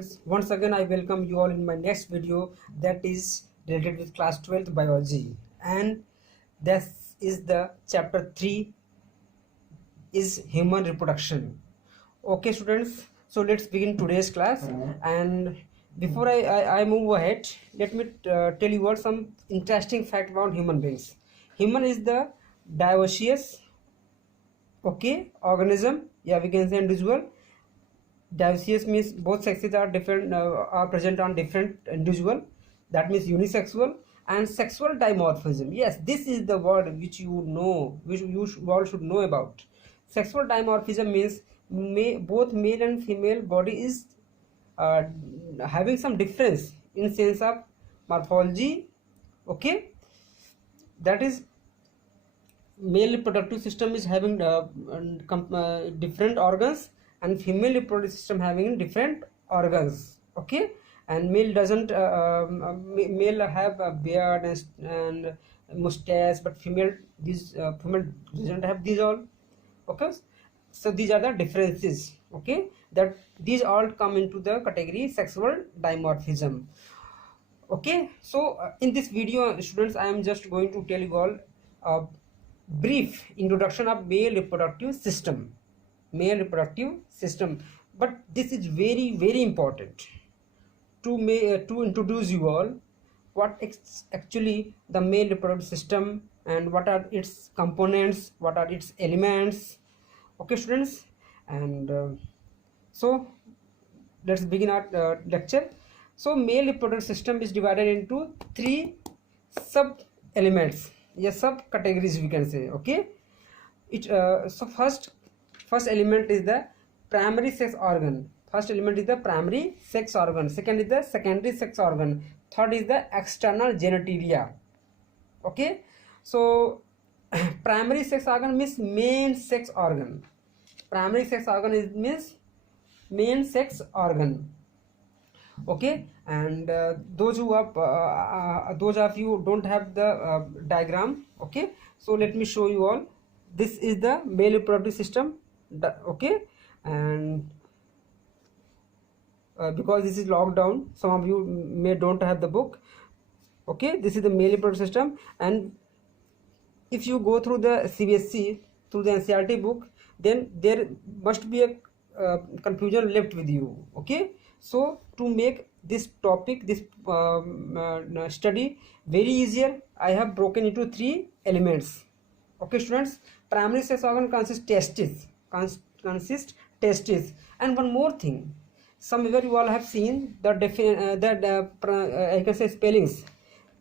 students, once again I welcome you all in my next video that is related with class 12th biology, and this is the chapter 3 is human reproduction. Okay students, so let's begin today's class. And before I move ahead, let me tell you all some interesting fact about human beings. Human is the dioecious organism, we can say individual. Dioecious means both sexes are different, are present on different individual. That means unisexual. And sexual dimorphism, yes, this is the word which you know, which you all should know about. Sexual dimorphism means both male and female body is having some difference in sense of morphology. Okay, that is, male reproductive system is having different organs, and female reproductive system having different organs. Okay, and male doesn't male have a beard and mustache, but female female doesn't have these all. Okay, so these are the differences. Okay, that these all come into the category sexual dimorphism. Okay, so in this video students, I am just going to tell you all a brief introduction of male reproductive system. But this is very important to introduce you all what actually the male reproductive system and what are its components, what are its elements. Okay students, and so let's begin our lecture. So male reproductive system is divided into 3 sub elements, sub categories we can say. Okay, so first element is the primary sex organ. Second is the secondary sex organ. Third is the external genitalia. Okay, so primary sex organ means main sex organ. Means main sex organ. Okay, and those of you don't have the diagram. Okay, so let me show you all. This is the male reproductive system. Okay, and because this is locked down, some of you may don't have the book. Okay, this is the male reproductive system, and if you go through the CBSE, through the NCERT book, then there must be a confusion left with you. Okay, so to make this topic, this study very easier, I have broken into 3 elements. Okay students, primary sex organ consists testes. And one more thing, somewhere you all have seen the I can say spellings.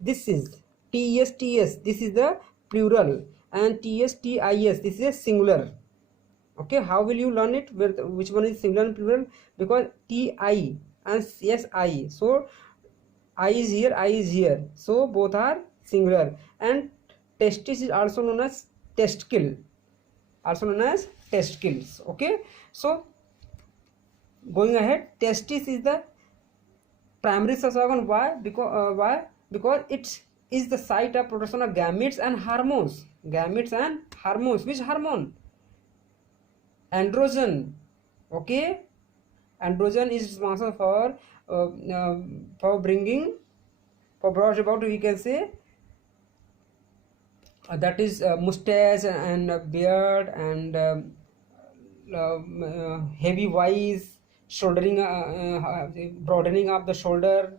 This is TESTS, this is the plural, and TSTIS, this is a singular. Okay, how will you learn it, which one is singular and plural? Because TI and SI, so I is here, so both are singular. And testis is also known as testicle, Okay, so going ahead, testis is the primary sex organ. Why? Because it is the site of production of gametes and hormones. Which hormone? Androgen. Okay, androgen is responsible for bringing, for brought about, we can say, that is mustache and beard and heavy voice, shouldering, broadening of the shoulder.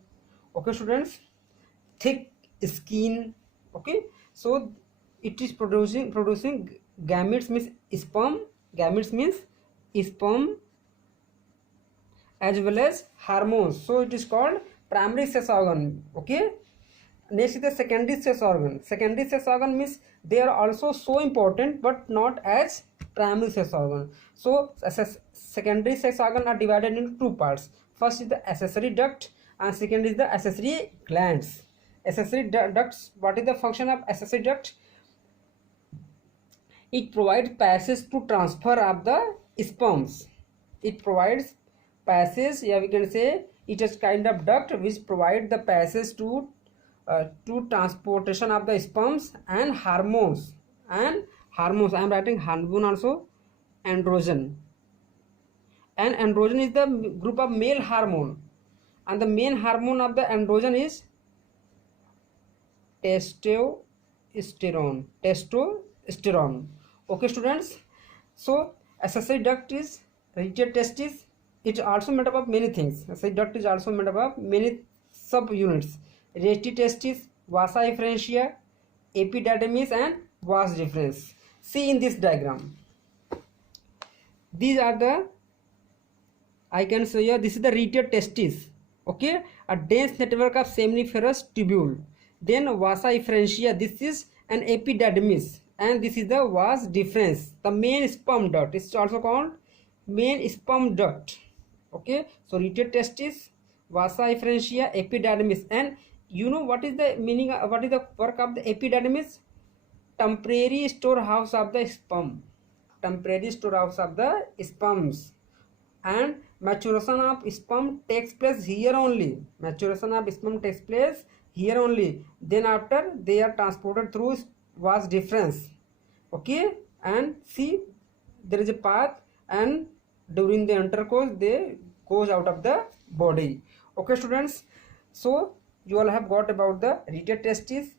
Okay students, thick skin. Okay, so it is producing gametes, means sperm. Gametes means sperm as well as hormones, so it is called primary sex organ. Okay, next is the secondary sex organ. Means they are also so important but not as primary sex organ. So secondary sex organ are divided into 2 parts. First is the accessory duct and second is the accessory glands. Accessory ducts, what is the function of accessory duct? It provides passage to transfer of the sperms. It provides passage, we can say it is kind of duct which provide the passage to transportation of the sperms and hormones. I am writing hormone also, androgen. And androgen is the group of male hormone. and the main hormone of the androgen is testosterone. Okay students, so accessory duct is radiated testis. It also made up of many things. Accessory duct is also made up of many subunits: radiated testis, vasa efferentia, epididymis, and vas deferens. See in this diagram, these are the, I can show you, this is the radiated testis. Okay, a dense network of seminiferous tubule. Then vasa efferentia, this is an epididymis, and this is the vas deferens, the main sperm duct. It's also called main sperm duct. Okay, so radiated testis, vasa efferentia, epididymis. And you know what is the meaning, what is the work of the epididymis? Temporary storehouse of the sperm. Temporary storehouse of the sperms. And maturation of sperm takes place here only. Maturation of sperm takes place here only. Then after they are transported through vas deferens. Okay, and see there is a path, and during the intercourse they goes out of the body. Okay students, so you all have got about the radiated testis,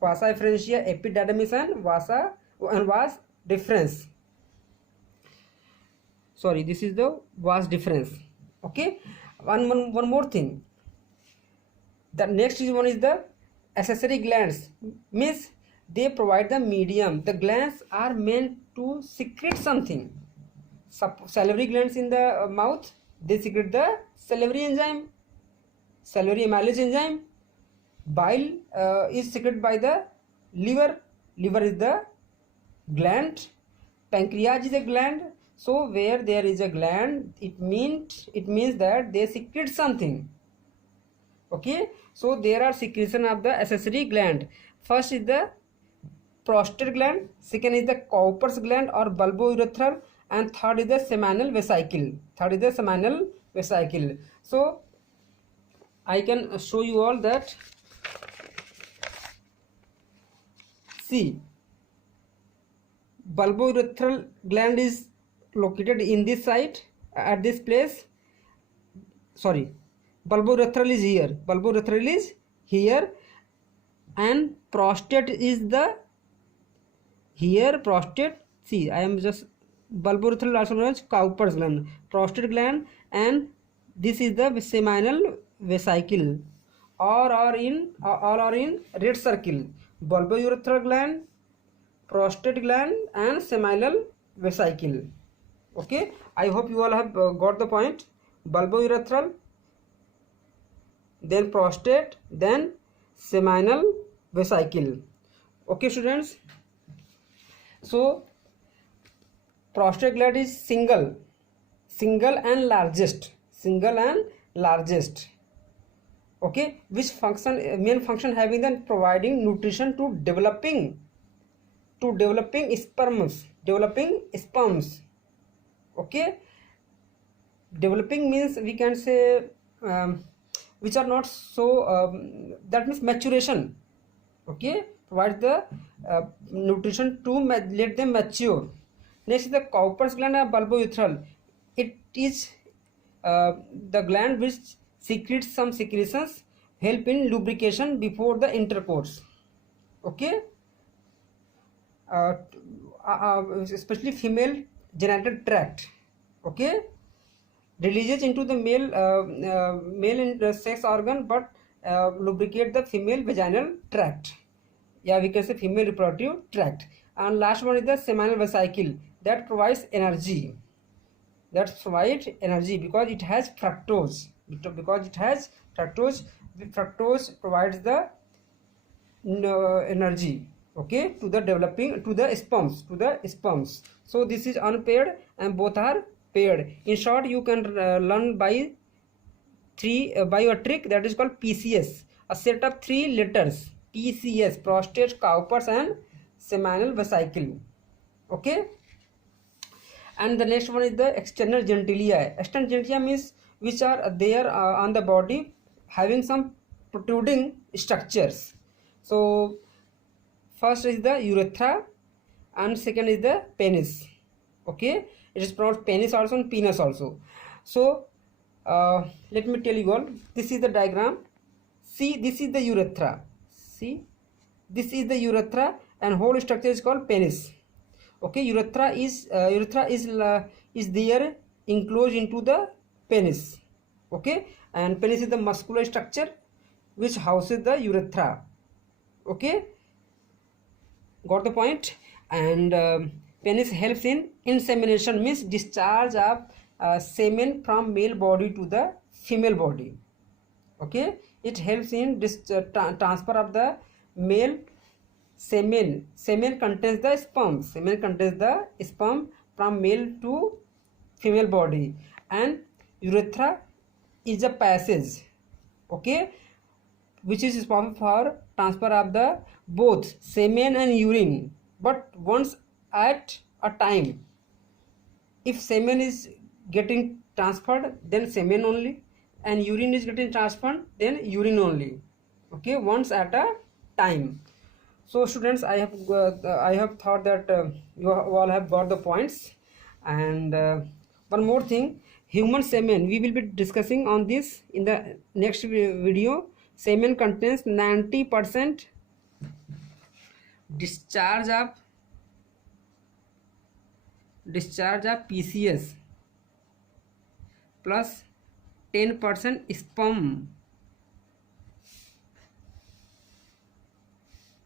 vasa efferentia, epididymis, and vas deferens. Sorry, this is the vas deferens. Okay, one more thing. The next one is the accessory glands. Means they provide the medium. The glands are meant to secrete something. Salivary glands in the mouth, they secrete the salivary enzyme, salivary amylase enzyme. Bile is secreted by the liver. Liver is the gland. Pancreas is a gland. So where there is a gland, it means that they secrete something. Okay, so there are secretion of the accessory gland. First is the prostate gland, second is the Cowper's gland or bulbourethral, and third is the seminal vesicle. So I can show you all that. See, bulbourethral gland is located in this site, at this place. Sorry, bulbourethral is here, and prostate is the here. Prostate, see, I am just bulbourethral also known as Cowper's gland, prostate gland, and this is the seminal vesicle. All are in red circle: bulbourethral gland, prostate gland, and seminal vesicle. Okay, I hope you all have got the point. Bulbourethral, then prostate, then seminal vesicle. Okay okay students, so prostate gland is single and largest. Okay, which main function having the providing nutrition to developing sperms. Okay, developing means we can say which are not so that means maturation. Okay, provide the nutrition to let them mature. Next is the Cowper's gland or bulbourethral. It is the gland which secretes some secretions, help in lubrication before the intercourse. Okay, especially female genital tract. Okay, releases into the male sex organ, but lubricate the female vaginal tract. Yeah, we can say female reproductive tract. And last one is the seminal vesicle, that provides energy. Because it has fructose. Fructose provides the energy. Okay, to the sperms. So this is unpaired and both are paired. In short, you can learn by a trick that is called PCS, a set of 3 letters: PCS, prostate, Cowper's, and seminal vesicle. Okay, and the next one is the external genitalia. External genitalia means which are there on the body, having some protruding structures. So first is the urethra, and second is the penis. Okay, it is pronounced penis also and penis also. So let me tell you all, this is the diagram. See, this is the urethra. See, this is the urethra, and whole structure is called penis. Okay, urethra is there enclosed into the penis. Okay, and penis is the muscular structure which houses the urethra. Okay, got the point? And penis helps in insemination, means discharge of semen from male body to the female body. Okay, it helps in transfer of the male semen. Semen contains the sperm. Semen contains the sperm from male to female body, and urethra is a passage. Okay, which is responsible for transfer of the both semen and urine, but once at a time. If semen is getting transferred, then semen only, and urine is getting transferred, then urine only. Okay, once at a time. So students, I have thought that you all have got the points. And one more thing, human semen, we will be discussing on this in the next video. Semen contains 90% discharge of PCS plus 10% sperm.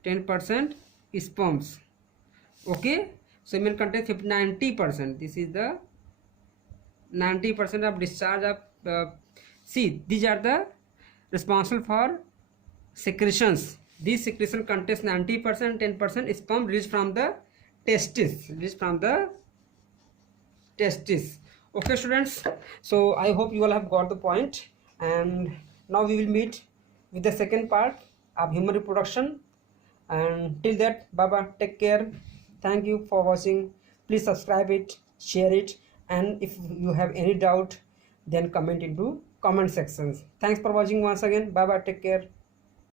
10% sperms. Okay, semen contains 90%. This is the 90% of discharge of see, these are the responsible for secretions. This secretion contains 90%, 10% sperm released from the testis. Okay students, so I hope you all have got the point, and now we will meet with the second part of human reproduction. And till that, bye bye, take care, thank you for watching. Please subscribe it, share it, and if you have any doubt, then comment into comment sections. Thanks for watching once again. Bye bye, take care.